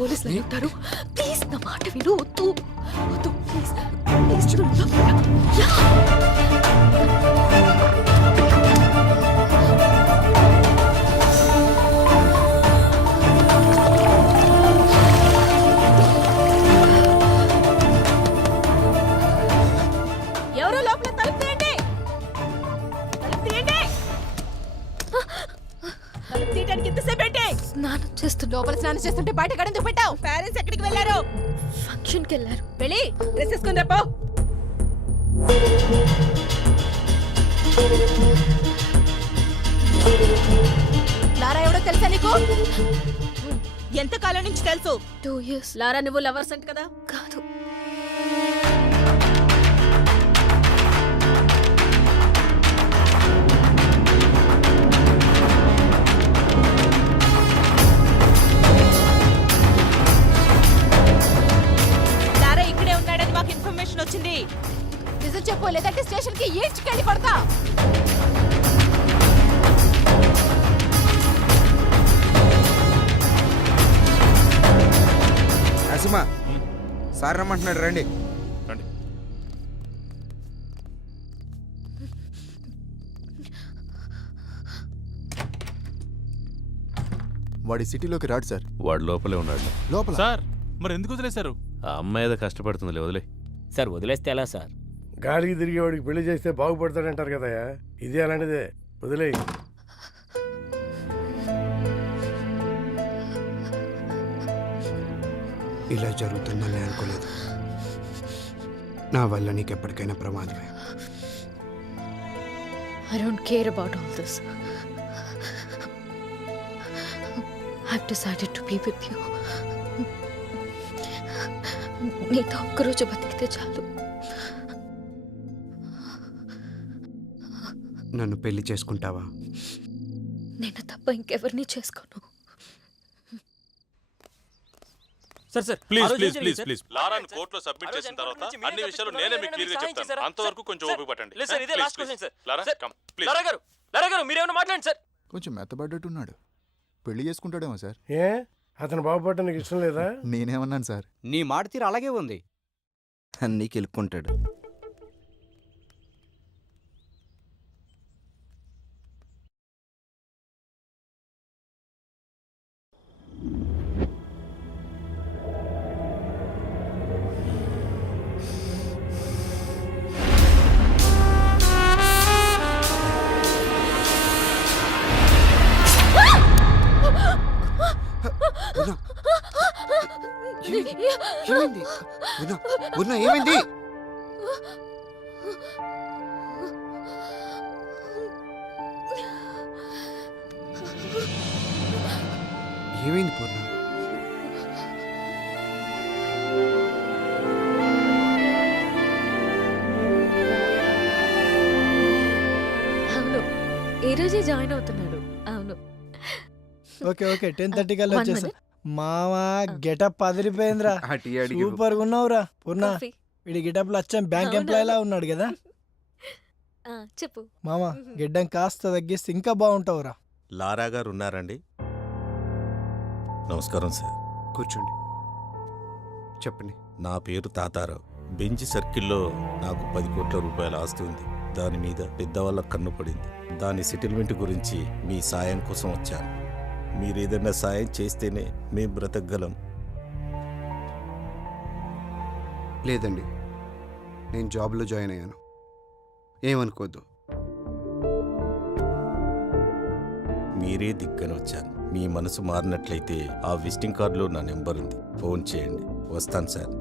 పోలీసులు ఉంటారు. ప్లీజ్ నా మాట విను. వద్దు వద్దు ప్లీజ్ ప్లీజ్ చూడు. ఎవరో లోపల తలుపు తీయండి. తలుపు తీయండి. తలుపు తీయడానికి ఎంతసేపు ఏంటి? స్నానం చేస్తున్నా. లోపల స్నానం చేస్తుంటే బయట గడెందుకు పెట్టావు? పేరెంట్స్ ఎక్కడికి వెళ్ళారు? ఫంక్షన్కి వెళ్ళారు. వెళ్ళి డ్రెస్ వేసుకుని రేపో. లారా ఎవడో తెలుసా నీకు? ఎంత కాలం నుంచి తెలుసు? 2 years. లారా నువ్వు లవర్స్ అంట కదా? కాదు. లారా ఇక్కడే ఉన్నాడని మాకు ఇన్ఫర్మేషన్ వచ్చింది. నిజం చెప్పు, లేదంటే స్టేషన్ కి ఈడ్చుకెళ్ళి పడతా. నరసింహ సార్ రమ్మంటున్నాడు, రండి. రండి. వాడి సిటీలోకి రాడు సార్. వాడు లోపలే ఉన్నాడు. లోపల సార్ మరి ఎందుకు వదిలేశారు? ఆ అమ్మాయి ఏదో కష్టపడుతుందిలే, వదిలే. సార్ వదిలేస్తే ఎలా సార్? గాలికి తిరిగేవాడికి పెళ్లి చేస్తే బాగుపడతాడంటారు కదయా, ఇది అలాంటిదే. వదిలేయి. ఇలా జరుగుతుందని నేను అనుకోలేదు. నా వల్ల నీకు ఎప్పటికైనా ప్రమాదమే. I don't care about all this. I've decided to be with you. నీతో ఒక్కరోజు బతికితే చాలు. నన్ను పెళ్లి చేసుకుంటావా? నేను తప్ప ఇంకెవరిని చేసుకోను. Sir sir please please please please లారాను కోర్టులో సబ్మిట్ చేసిన తర్వాత అన్ని విషయాలు నేనే మీకు క్లియర్ గా చెప్తాను. అంతవరకు కొంచెం ఓపిక పట్టండి. లేదు సార్, ఇదే last question sir. Lara come please. Lara గారు మీరేమైనా మాట్లాడండి సార్. కొంచెం మెత్తబడ్డట్టున్నాడు. పెళ్లి చేసుకుంటాడేమో సార్. ఏ అతను బాగుపడటం నీకు ఇష్టం లేదా? నేనేమన్నాను సార్? నీ మాట తీరు అలాగే ఉంది. అన్నీ కెలుక్కుంటాడు. ఏమైంది? ఏమైంది? ఏమైంది పూర్ణ? అవును, ఈ రోజే జాయిన్ అవుతున్నాడు. అవును. ఓకే ఓకే 10:30 కల్లా వచ్చేసా. మావా గెటప్ అదిరిపోయిందిరా. సూపర్ గా ఉన్నావురా పూర్ణ. వీడి గెటప్ లో వచ్చాం బ్యాంక్ ఎంప్లాయ్ లా ఉన్నాడు కదా. చెప్పు మామా, గిడ్డం కాస్త తగ్గిస్తే ఇంకా బాగుంటావురా. లారా గారు ఉన్నారండి? నమస్కారం సార్. కూర్చోండి, చెప్పండి. నా పేరు తాతారావు. బెంచ్ సర్కిల్లో నాకు 10 కోట్ల రూపాయల ఆస్తి ఉంది. దాని మీద పెద్దవాళ్ళ కన్ను పడింది. దాని సెటిల్మెంట్ గురించి మీ సాయం కోసం వచ్చాను. మీరేదన్నా సాయం చేస్తేనే మేము బ్రతకగలం. లేదండి, నేను జాబ్లో జాయిన్ అయ్యాను, ఏమనుకోద్దు. మీరే దిగ్గని వచ్చాను. మీ మనసు మారినట్లయితే ఆ విజిటింగ్ కార్డులో నా నెంబర్ ఉంది, ఫోన్ చేయండి. వస్తాను సార్.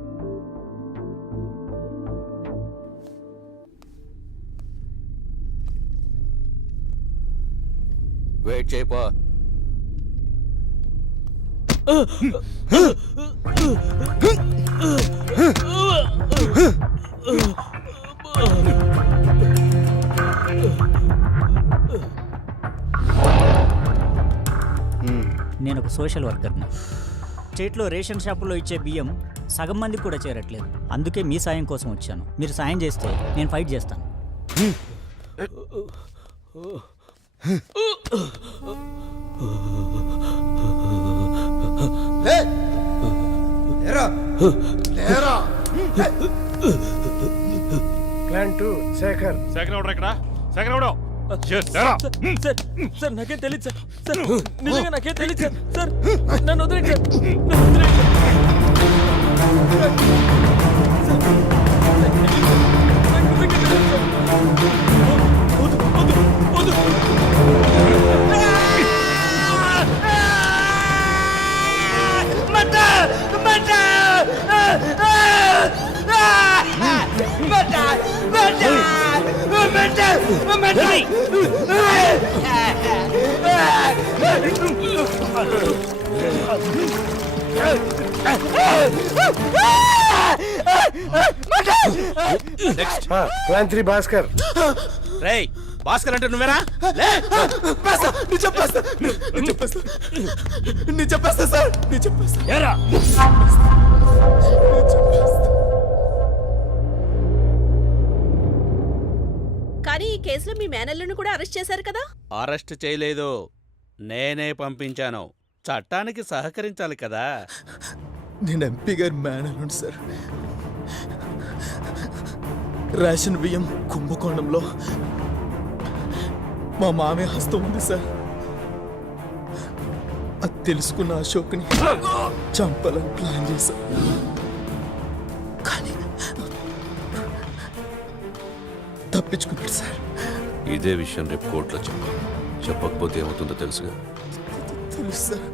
వెయిట్ చేయపో. నేను ఒక సోషల్ వర్కర్ని. స్టేట్లో రేషన్ షాపులో ఇచ్చే బియ్యం సగం మందికి కూడా చేరట్లేదు. అందుకే మీ సాయం కోసం వచ్చాను. మీరు సాయం చేస్తే నేను ఫైట్ చేస్తాను. ప్లాన్ 2 శేఖర్. సెకండ్ ఆర్డర్ ఇక్కడ సెకండ్ ఆర్డర్ సార్ నాకేం తెలియదు సార్. సార్ నిజంగా నాకేం తెలియదు సార్. సార్ నన్ను వదిలేండి సార్. నన్ను వదిలేండి ప్లాన్ 3 భాస్కర్. రేయ్ భాస్కర్ అంటే నువ్వేనా? కానీ ఈ కేసులో మీ మేనల్లును కూడా అరెస్ట్ చేశారు కదా? అరెస్ట్ చేయలేదు, నేనే పంపించాను. చట్టానికి సహకరించాలి కదా. నేను ఎంపీ గారి మేనల్లుండి సార్. రేషన్ బియ్యం కుంభకోణంలో మా మామయ్య హస్తం ఉంది సార్. అది తెలుసుకున్న అశోక్ని చంపాలని ప్లాన్ చేశా. కానీ తప్పించుకున్నాడు సార్. ఇదే విషయం రేపు కోర్టులో చెప్పకపోతే ఏమవుతుందో తెలుసుగా. తెలుసు సార్.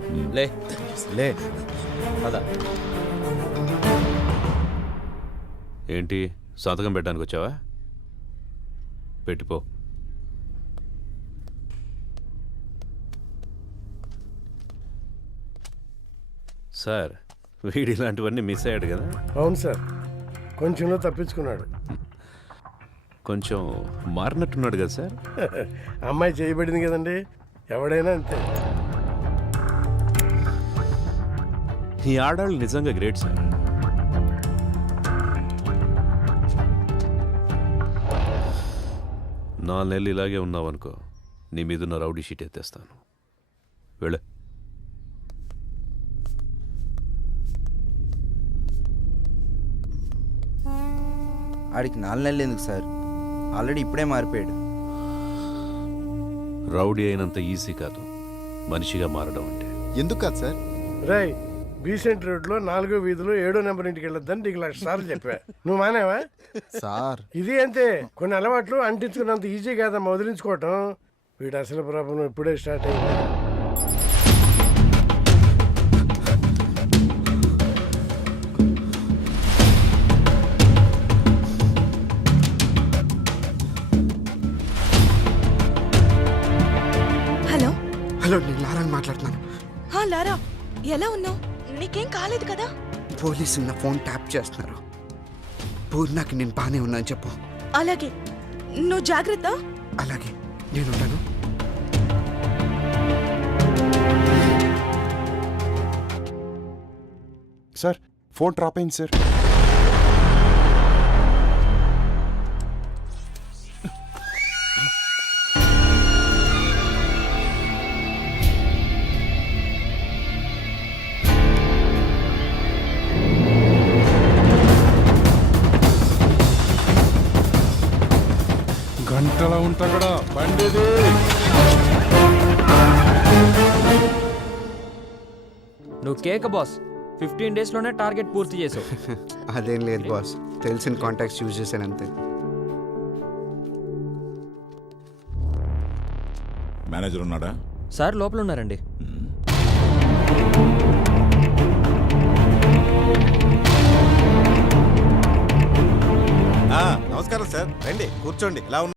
లే పద. ఏంటి సంతకం పెట్టడానికి వచ్చావా? పెట్టిపో. సార్ వీడి ఇలాంటివన్నీ మిస్ అయ్యాడు కదా. అవును సార్, కొంచెంలో తప్పించుకున్నాడు. కొంచెం మారినట్టున్నాడు కదా సార్. అమ్మాయి చేయబడింది కదండి, ఎవడైనా అంతే. ఈ ఆడాళ్ళు నిజంగా గ్రేట్ సార్. నాలుగు నెలలు ఇలాగే ఉన్నావనుకో, నీ మీదున్న రౌడీ షీట్ ఎత్తేస్తాను. వెళ్ళే. ఆడికి 4 నెలలు ఎందుకు సార్? ఆల్రెడీ ఇప్పుడే మారిపోయాడు. రౌడీ అయినంత ఈజీ కాదు మనిషిగా మారడం అంటే. ఎందుకు కాదు సార్? రై బీసెంట్ రోడ్లో 4వ వీధిలో 7వ నెంబర్ ఇంటికి వెళ్ళొద్దని నీకు 1,00,000 సార్లు చెప్పా. నువ్వు మానేవా? సార్ ఇది అంతే, కొన్ని అలవాట్లు అంటించుకున్నంత ఈజీ కాదమ్మా వదిలించుకోవటం. వీడు అసలు ప్రాబ్లం ఇప్పుడే స్టార్ట్ అయింది. హలో హలో, నేను లారాని మాట్లాడుతున్నాను. లారా, ఎలా ఉన్నావు? నీకేం కాలేదు కదా? పోలీసులు నా ఫోన్ ట్యాప్ చేస్తున్నారు. పూర్ణకి నేను బాగానే ఉన్నాను చెప్పు. అలాగే, నువ్వు జాగ్రత్త. అలాగే, నేను ఉంటాను. సార్ ఫోన్ డ్రాప్ అయింది సార్. గంటలా ఉంటా కూడా బండిది. నువ్వు కేక బాస్. 15 days లోనే టార్గెట్ పూర్తి చేసావు. అదేం లేదు బాస్, తెలిసిన కాంటాక్ట్స్ యూజ్ చేశాను అంతే. మేనేజర్ ఉన్నాడా? సార్ లోపల ఉన్నారండి. నమస్కారం సార్, రండి కూర్చోండి. ఎలా